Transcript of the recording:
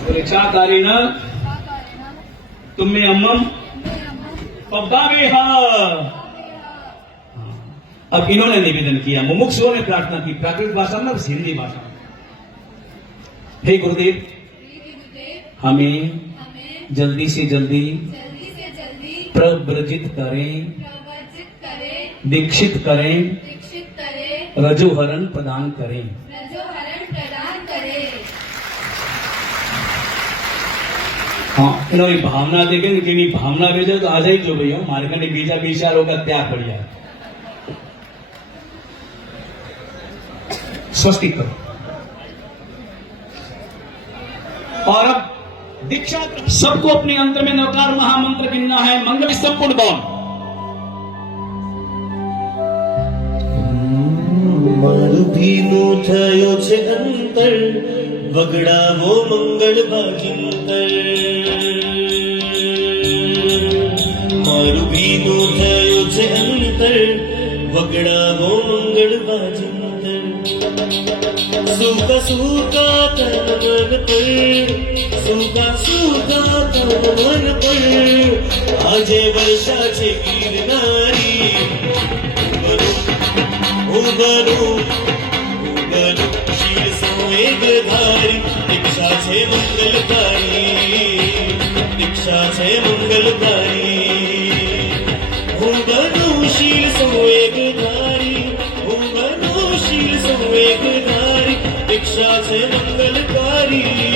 परीक्षाकारेण तुम्हें अम्मम पब्बावेह। अब इन्होंने निवेदन किया, मुमुक्षुओं ने प्रार्थना की प्राकृत भाषा में, हिंदी भाषा में। हे गुरुदेव, हमें जल्दी से जल्दी प्रव्रजित करें, दीक्षित करें, रजोहरण प्रदान करें। हाँ, इन्होंने भावना देखें कि भावना भेजो तो आ जाइए जो भैया मारे कने बीजा विचार होगा त्याग पड़ जाए। स्वस्तिक करो। और अब दीक्षा सबको अपने अंतर में नवकार महामंत्र गिनना है। मंगल संपूर्ण बौन મારું ભીનું થયો છે અંતર, વગડાવો મંગળ ભાગીંતર. મારું ભીનું થયો છે અંતર, વગડાવો મંગળ ભાગીંતર. સૂકા સૂકા તન મન પર, સૂકા સૂકા તન મન પર, આજે વર્ષા છે ગિરનારી. उबरू शील सोएग धारी, दीक्षा छे मंगलकारी, दीक्षा छे मंगलकारी. उबरू शील सोएग धारी, उबरू शील सोएग धारी, दीक्षा छे मंगलकारी.